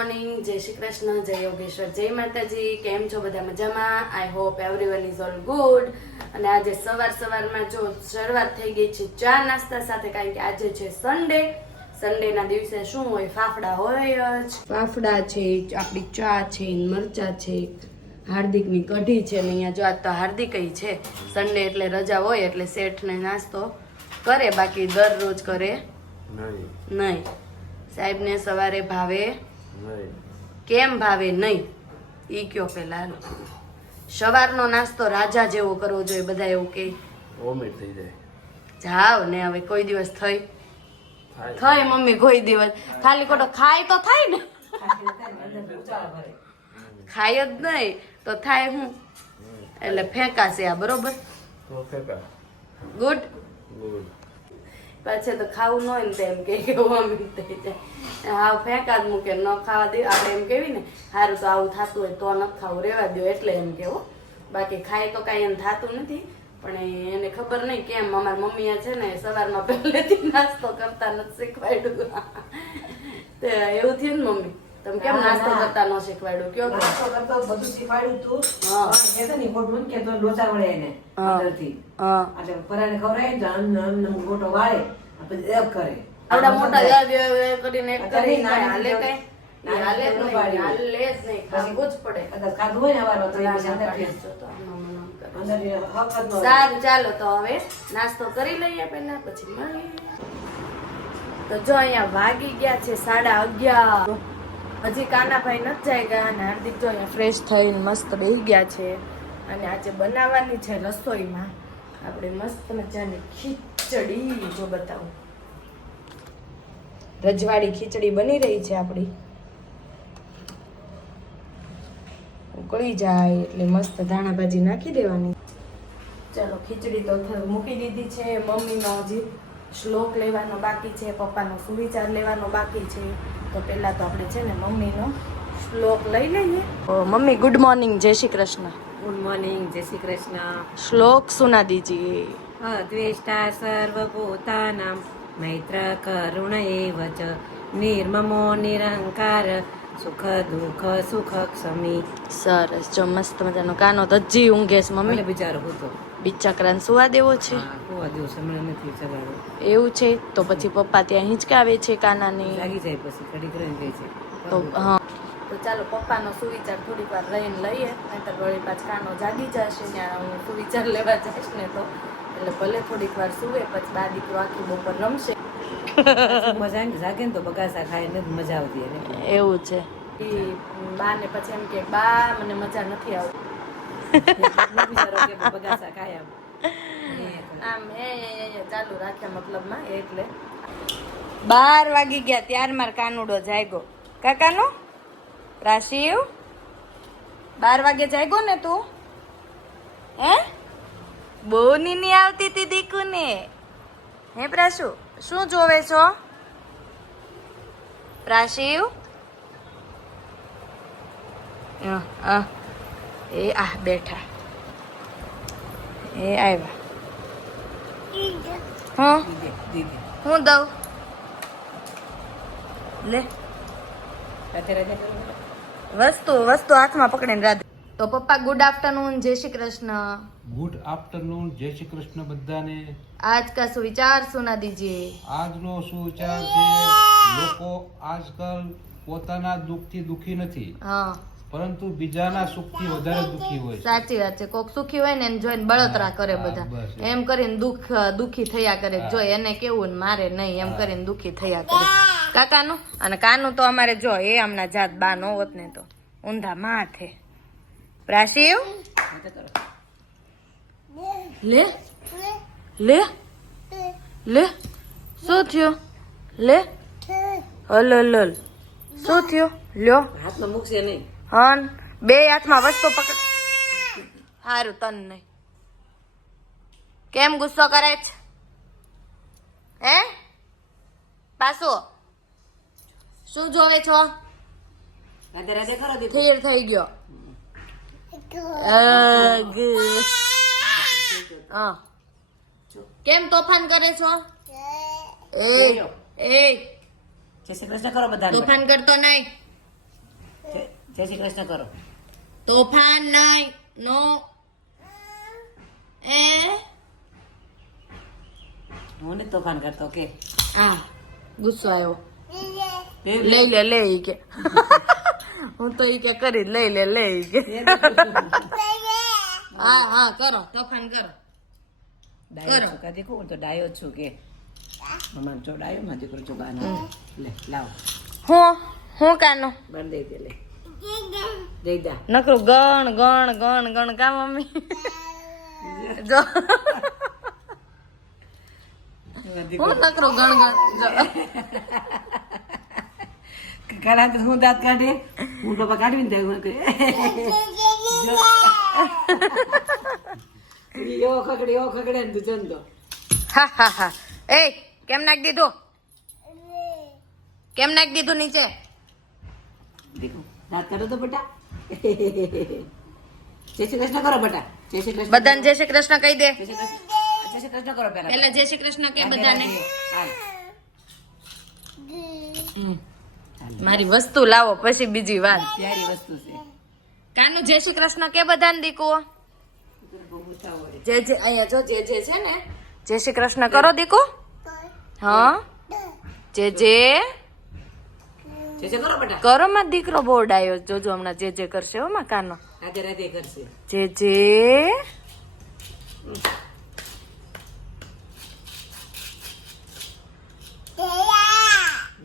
Morning જય શ્રી કૃષ્ણ જય યોગેશ્વર જય માતાજી. કેમ છો બધા મજામાં? I hope everyone is all good અને આજે સવાર સવારમાં જો શરૂઆત થઈ ગઈ છે ચા નાસ્તા સાથે કારણ કે આજે છે સન્ડે સન્ડેના દિવસે શું હોય? ફાફડા હોય જ. ફાફડા છે આપણી ચા છે મરચા છે હાર્દિકની કઢી છે ને અહીંયા જો આજ તો હાર્દિક છે. સન્ડે એટલે રજા હોય એટલે શેઠને નાસ્તો કરે બાકી દરરોજ કરે નહીં. નહીં. સાહેબને સવારે ભાવે કેમ ભાવે નહીં? ઈ કયો પેલા સવારનો નાસ્તો રાજા જેવો કરવો જોઈએ બધા એવું કે. વોમિટ થઈ જાય. જાવ ને હવે કોઈ દિવસ થઈ. થઈ મમ્મી કોઈ દિવસ. ખાલી ખોટો ખાય તો થાય ને. ખાય જ નહીં તો થાય હું? એટલે ફેંકાશે આ બરોબર? ગુડ ગુડ પાછે તો ખાવું ન હોય ને તો એમ કે કે વોમિટ થઈ જાય. હાવ ફેંકા જ મૂકે ન ખાવા દે. આપણે એમ કેવી ને સારું તો આવું થતું હોય તો ન ખાવું રેવા દો એટલે એમ કેવું બાકી ખાય તો કાંઈ એમ થતું નથી પણ એને ખબર નહીં કેમ. અમારા મમ્મી છે ને સવારમાં પહેલેથી નાસ્તો કરતા નથી શીખવાડ્યું. તે એવું થયું ને મમ્મી. તમે કેમ નાસ્તો કરતા ન શીખવાડ્યું? કયો નાસ્તો કરતો બધું શીખવાડ્યું તું. હા. પણ કહેતો ને ગોટ કે તો લોચા વળે એને. અંદરથી. હા. એટલે પરાને ખવડાય ને તો આમ આમ ને આમ ગોટો વાળે. પછી એમ કરે આવડા મોટા યાદ કરીને એક કરી નાની હાલે કઈ? હાલે જ નહીં હાલે જ નહીં ખાવું જ પડે. ખાધું હોય ને વારવાર તો એ પછી અંદરથી અંદરથી હક જ ન હોય. સારું ચાલો તો હવે નાસ્તો કરી લઈએ પહેલા પછી મળીએ. તો જો અહીંયા વાગી ગયા છે સાડા અગિયાર. હજી કાનાભાઈ નથી જાય ગયા અને હાર્દિક જો અહીંયા ફ્રેશ થઈને મસ્ત બેસી ગયા છે. અને આજે બનાવવાની છે રસોઈમાં. આપણે મસ્ત મજાની ખીચડી જો બતાવું. રજવાડી ખીચડી બની રહી છે આપણી ઉકળી જાય એટલે મસ્ત ધાણા ભાજી નાખી દેવાની. ચાલો ખીચડી તો મૂકી દીધી છે. મમ્મીનો હજી શ્લોક લેવાનો બાકી છે પપ્પાનો સુવિચાર લેવાનો બાકી છે. તો પહેલાં તો આપણે છે ને મમ્મીનો શ્લોક લઈ લઈએ. મમ્મી ગુડ મોર્નિંગ જય શ્રી કૃષ્ણ. ગુડ મોર્નિંગ જય શ્રી કૃષ્ણ. શ્લોક સુના દીજીએ. અદ્વેષ્ટા સર્વભૂતાનાં મૈત્ર કરુણ એવ ચ નિર્મમો નિરંકાર સુખ દુઃખ સુખ ક્ષમી સરસ જો મસ્ત મજાનો કાનો ધજી ઊંઘે છે મમ્મી. બિચારો હતો. બિચાકરાને સુવા દેવો છે? સુવા દેવો છે મને નથી ચગાડો એવું છે? તો પછી પપ્પા ત્યાં હિંચકાવે છે કાનાને? લાગી જાય પછી કડી કરીને જાય છે. તો હા. તો ચાલો પપ્પાનો સુવિચાર થોડીક વાર લઈને લઈએ નહીતર વળી પાછ કાનો જાગી જશે ત્યાં હું સુવિચાર લેવા જઈશ ને તો. એટલે ભલે થોડીક વાર સુવે પછી બા દીકરો આખી બપોર રમશે મજા ને જાગે ને તો બગાસા ખાય ને મજા આવતી એને એવું છે. ઈ બા ને પછી એમ કે બા મને મજા નથી આવતી. બગાસા ખાય આમ. આમ એ એ, એ ચાલુ રાખ્યા મતલબમાં એટલે. બાર વાગી ગયા ત્યાર માર કાનુડો જાગ્યો. કાકાનો? રાશિવ? બાર વાગે જાગ્યો ને તું? હે? બહુ નીની આવતી હતી દીકુ ને હે પ્રાશુ શું જોવે છો? પ્રાશિવ. એ આ બેઠા. એ આવ્યા. હા? દીદી દીદી હું દઉં? લે. વસ્તુ વસ્તુ હાથમાં પકડીને રાધે. તો પપ્પા ગુડ આફ્ટરનૂન જય શ્રી કૃષ્ણ. ગુડ આફ્ટરનૂન જય શ્રી કૃષ્ણ બધાને. આજ કા સુવિચાર સુના દીજીએ આજનો સુવિચાર છે લોકો આજકાલ પોતાના દુઃખથી દુઃખી નથી. હા. પરંતુ બીજાના સુખથી વધારે દુઃખી હોય સાચી વાત છે. કોક સુખી હોય ને એને જોઈને બળતરા કરે બધા. એમ કરીને દુઃખ દુઃખી થયા કરે. જો એને કેવું ને મારે નહીં એમ કરીને દુઃખી થયા કરે. કાકાનું? અને કાનું તો અમારે જો એ હમણાં જાત બા નો હોત ને તો. ઊંધા માથે કરો. લે. લે. લે. શું થયું? લે. હલ હલ હલ. શું થયું? લ્યો. હાથમાં મૂકશે નહીં. હન બે હાથમાં વસ્તુ પકડ. સારું તન નહીં. કેમ ગુસ્સો કરે છે? હે? પાછો. શું જોવે છો? રાધે રાધે ખરો થઈ ગયો. કેમ તોફાન કરે છો? એ એ જય શ્રી કૃષ્ણ કરો બધા તોફાન કરતો નહીં. જય શ્રી કૃષ્ણ કરો. તોફાન નહીં. નો. એ? હું ને તોફાન કરતો કે? આ ગુસ્સો આવ્યો. લઈ લે લે કે. હું તો ઈ કે કરી લઈ લે લઈ કે હા હા કરો તોફાન કરો. ડાયો છું કાજી હું તો ડાયો છું કે મમ્મા જો ડાયો માં દીકરો જો ગાનો. લે લાવ. હું હું કાનો? બંધ દઈ દે લે. દઈ દા. નકરો ગણ ગણ ગણ ગણ કા મમ્મી? જો. હું નકરો ગણ ગણ કરા તો હું દાંત કાઢે? હું પપ્પા કાઢવી ને કે એવો ખકડે એવો ખકડે ને તું. ચંદો હા હા હા. એ કેમ નાખી દીધું? કેમ નાખી દીધું નીચે? દાંત કાઢો તો બટા. જય શ્રી કૃષ્ણ કરો બટા. જય શ્રી કૃષ્ણ બધાને જય શ્રી કૃષ્ણ કહી દે. જય શ્રી કૃષ્ણ. કરો પહેલા પેલા જય શ્રી કૃષ્ણ કે બધાને? હાલ. મારી વસ્તુ લાવો પછી બીજી વાત. પ્યારી વસ્તુ છે. કાનું જય શ્રી કૃષ્ણ કે બધાને દીકુઓ? જે જે અહીંયા જો જે જે છે ને જય શ્રી કૃષ્ણ કરો દીકુ. હા? જે જે. કરો કરો માં દીકરો બોર્ડ આવ્યો જોજો હમણાં જે જે કરશે હો માં કાનો. જે જે.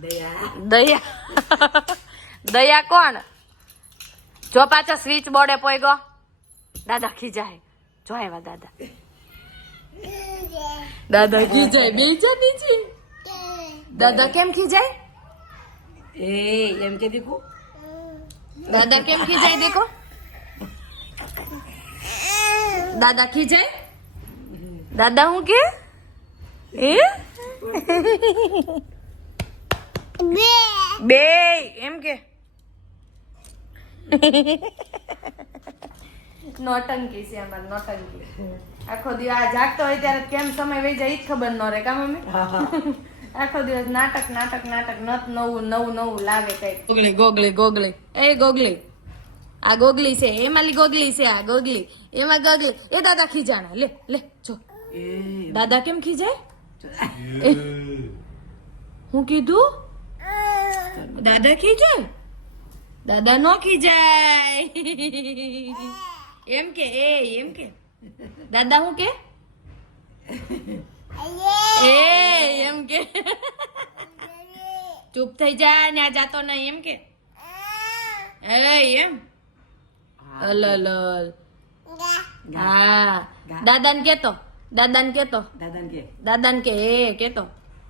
દયા. દયા. દયા કોણ? જો પાછા સ્વિચ બોર્ડે પોઈગો દાદા ખીજાય. જો આવ્યા દાદા. દાદા ખીજાય. બે જા નીચે દાદા કેમ ખીજાય? એ એમ કે દીકુ. દાદા કેમ ખીજાય દીકુ? દાદા ખીજાય? દાદા હું કે? એ બે. એમ કે? નોટંકી છે અમાર નોટંકી આખો દિવસ આ જાગતો હોય ત્યારે કેમ સમય વહી જાય ઈ જ ખબર ન રહે કા મમ્મી? આખો દિવસ નાટક નાટક નાટક નત નવું નવું નવું લાગે કઈ ગોગલી ગોગલી ગોગલી. એ ગોગલી. આ ગોગલી છે એમાં ગોગલી છે આ ગોગલી. એમાં ગોગલી. એ દાદા ખીજાણા. લે લે જો. દાદા કેમ ખીજાય? હું કીધું? દાદા ખીજાય દાદા નો ખીજાય એમ કે એ એમ કે. દાદા હું કે? એ એમ કે. ચૂપ થઈ જા ને આ જાતો નહીં એમ કે. એ એમ. અલ અલ અલ. હા. દાદાને કેતો? દાદાને કેતો? દાદાને કે. દાદાને કે એ કેતો.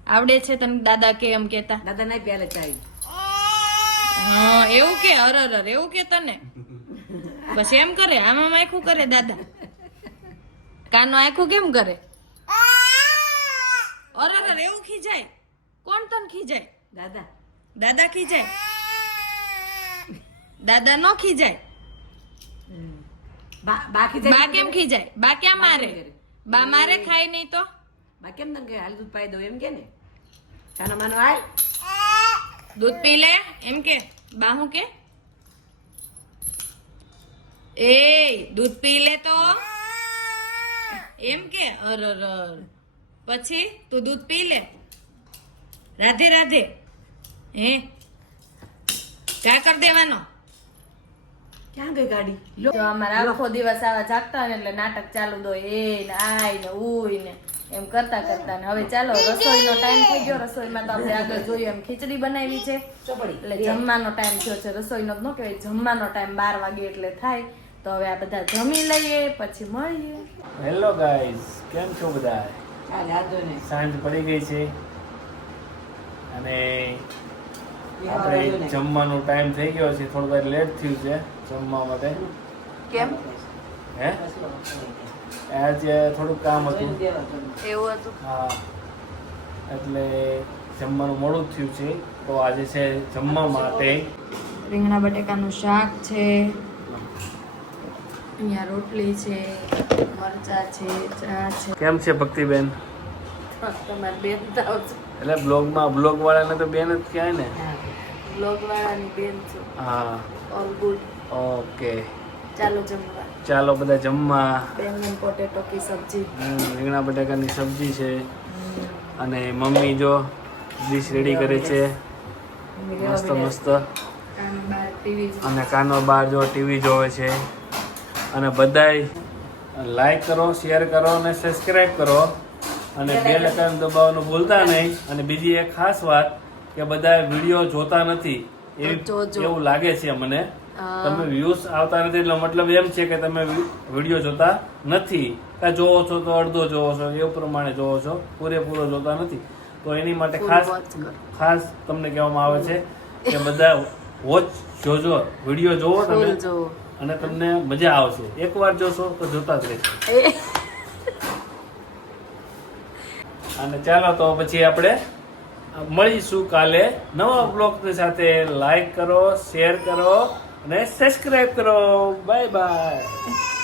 આવડે છે તને દાદા કે એમ કેતા? દાદા નહીં પહેલે ચાય હા એવું કે અર અર અર, એવું કે તને? બસ એમ કરે આમાં આખું કરે દાદા. કાનો આખું કેમ કરે? અર અર અર, એવું ખીજાય. કોણ તને ખીજાય? દાદા. દાદા ખીજાય? દાદા નો ખીજાય. બા કેમ ખીજાય? બા ક્યાં મારે? બા મારે ખાય નહીં તો? બા કેમ તને કે હાલ દૂધ પાઈ દઉં એમ કે ને? ચાનો માનો હાલ. દૂધ પી લે. એમ કે? બાહુ કે? એ દૂધ પી લે તો? એમ કે? અર અર અર. પછી તું દૂધ પી લે. રાધે રાધે. હે? ચા કર દેવાનો. ક્યાં ગઈ ગાડી? લો. જો આખો દિવસ આવા જાગતા હોય ને એટલે નાટક ચાલુ દો એ ને આય ને ઉય ને. એમ કરતા કરતા હવે ચાલો રસોઈનો ટાઈમ થઈ ગયો. રસોઈમાં તો આપણે આગળ જોયું એમ ખીચડી બનાવી છે. એટલે જમવાનો ટાઈમ થયો છે. રસોઈનો જ ન કહેવાય જમવાનો ટાઈમ બાર વાગે એટલે થાય. તો હવે આ બધા જમી લઈએ પછી મળીએ. હેલો ગાઈઝ કેમ છો બધા? સાંજ પડી ગઈ છે. અને આપણે જમવાનો ટાઈમ થઈ ગયો છે. થોડું વાર લેટ થયું છે જમવા માટે. કેમ? હે? આજે થોડુંક કામ હતું. એવું હતું. હા. એટલે જમવાનું મોડું થયું છે. તો આજે છે જમવા માટે. રીંગણા બટેકાનું શાક છે. અહીંયા રોટલી છે મરચા છે ચા છે. કેમ છે ભક્તિબેન? તમારે બેન તાવ છે એટલે બ્લોગમાં બ્લોગ વાળાને તો બેન જ કહેવાય ને? બ્લોગ વાળાની બેન છું. હા. All good okay. ચાલો જમવા. ચાલો બધા જમવા. બેંગન પોટેટો કી સબ્જી. રીંગણા બટાકાની સબ્જી છે. અને મમ્મી જો ડીશ રેડી કરે છે. મસ્ત મસ્ત. અને કાનો બાર જો ટીવી જોવે છે. અને બધાય લાઈક કરો શેર કરો અને સબસ્ક્રાઈબ કરો. અને બેલ આઇકન દબાવવાનું ભૂલતા નહીં. અને બીજી એક ખાસ વાત કે બધા વીડિયો જોતા નથી. એવી લાગે છે મને. તમે વ્યૂઝ આવતા નથી એટલે મતલબ એમ છે કે તમે વીડિયો જોતા નથી. કે જોવો છો તો અડધો જોવો છો એ પ્રમાણે જોવો છો. પૂરેપૂરો જોતા નથી. તો એની માટે ખાસ ખાસ તમને કહેવામાં આવે છે કે બધા વોચ જોજો વીડિયો જોવો તમે અને તમને મજા આવશે. એકવાર જોશો તો જોતા જ રહેશે. અને ચાલો તો પછી આપણે મળીશું કાલે. નવા બ્લોગ સાથે લાઈક કરો શેર કરો. અને સબસ્ક્રાઈબ કરો. Bye bye